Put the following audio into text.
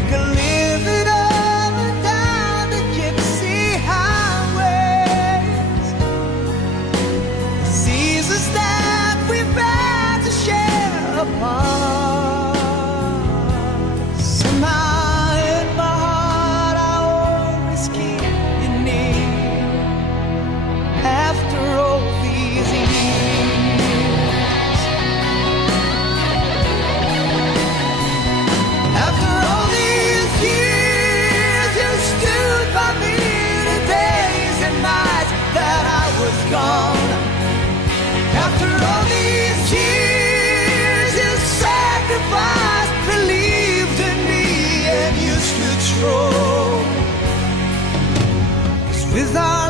make a living up and down the gypsy highways. The seasons that we've had to share apart. Somehow in my heart I always keep you near. After all these years, after all these years, you stood by me the days and nights that I was gone. After all these years, you sacrificed, believed in me, and you stood strong. 'Cause with our